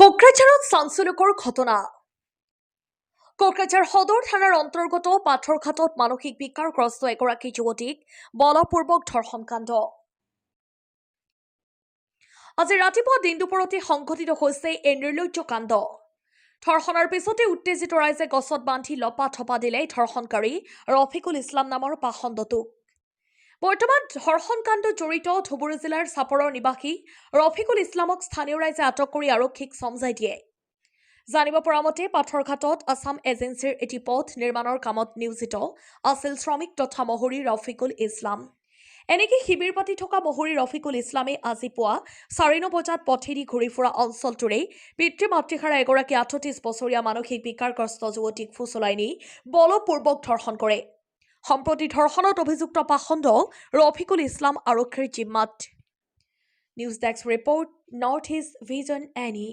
কোকৰাঝাৰত চাঞ্চল্যকৰ ঘটনা। কোকৰাঝাৰ সদৰ থানাৰ অন্তৰ্গত পাথৰঘাটত মানসিক বিকাৰগ্ৰস্ত এগৰাকী যুৱতীক বলপূৰ্বক ধৰ্ষণ কাণ্ড। আজি ৰাতিপুৱা দিন দুপৰতে সংঘটিত হৈছে এই নিৰ্লজ্জ কাণ্ড। ধৰ্ষণৰ পিছতে উত্তেজিত ৰাইজে গছত বান্ধি লপা-থপা দিলে ধৰ্ষণকাৰী ৰফিকুল ইছলাম নামৰ পাখণ্ডটোক। বৰ্তমান ধৰ্ষণ কাণ্ডত জড়িত ধুবুৰী জিলাৰ চাপৰৰ নিবাসী ৰফিকুল ইছলামক স্থানীয় ৰাইজে আটক কৰি আৰক্ষীক চমজাই দিয়ে। জানিব পৰা মতে পাথৰঘাটত আছাম এজেন্সিৰ এটি পথ নিৰ্মাণৰ কামত নিয়োজিত আছিল শ্ৰমিক তথা মহুৰী ৰফিকুল ইছলাম। এনেকে শিবিৰ পাতি থকা মহুৰী ৰফিকুল ইছলামে আজি পুৱা 9:30 বজাত পথেদি ঘূৰি ফুৰা অঞ্চলটোৰে পিতৃ মাতৃহাৰা এগৰাকী 38 বছৰীয়া মানসিক বিকাৰগ্ৰস্ত যুৱতীক ফুচলাই নি বলপূৰ্বক ধৰ্ষণ কৰে। সম্প্ৰতি ধৰ্ষণত অভিযুক্ত পাখণ্ড ৰফিকুল ইছলাম আৰক্ষীৰ জিম্মাত। News desk report, north east vision any.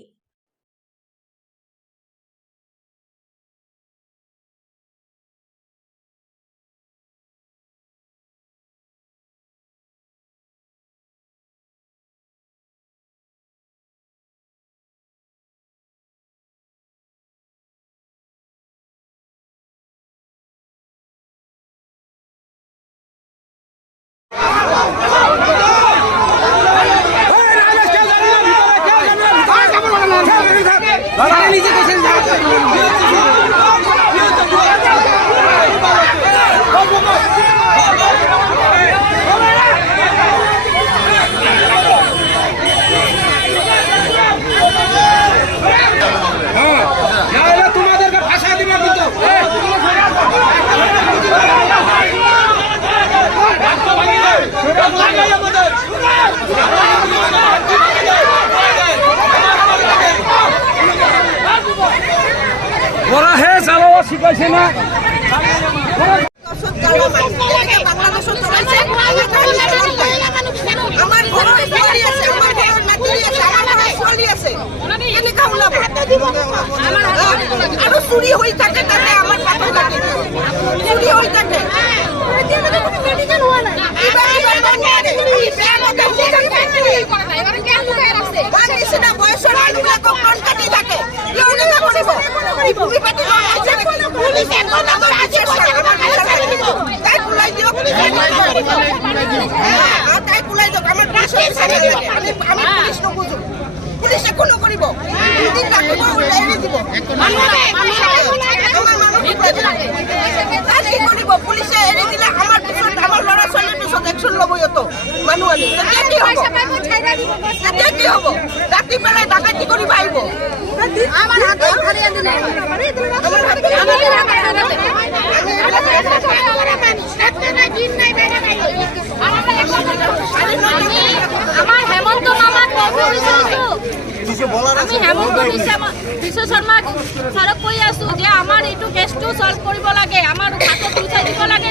শিকাইছে না চুৰি হয়ে থাকে তাতে আমাৰ পাথৰ লাগে চুৰি হয়ে থাকে পুলিশে কোনো কৰিব পুলিশে এৰি দিলে আমাৰ পিছত আমাৰ ল'ৰা ছোৱালীৰ পিছত একশ্যন ল'বতো মানুহ আনি তেতিয়া কি হ'ব ৰাতি পেলাই ডাকাতি কৰিব আহিব আমাৰ হেমন্ত মামাক আমি হেমন্ত বিশ্ব শৰ্মাক স্মাৰক কৰি আছো যে আমাৰ এইটো কেছটো সলভ কৰিব লাগে, আমাৰ হাতত উঠাই দিব লাগে,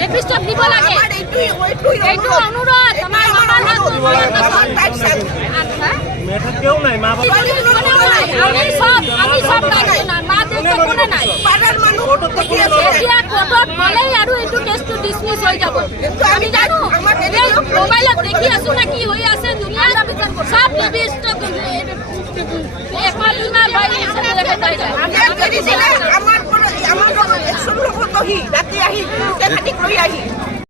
ৰেপিষ্টক দিব লাগে, এইটো অনুৰোধ আমাৰ মামাৰ হাত আমি সব মা দেউতা কোনে নাই এতিয়া কোৰ্টত গ'লেই আৰু এইটো কেছটো ডিছমিছ হৈ যাব। আমি জানো মোবাইলত দেখি আছো না কি হৈ আছে দুনিয়াত সব ৰেপিষ্টক আমাৰ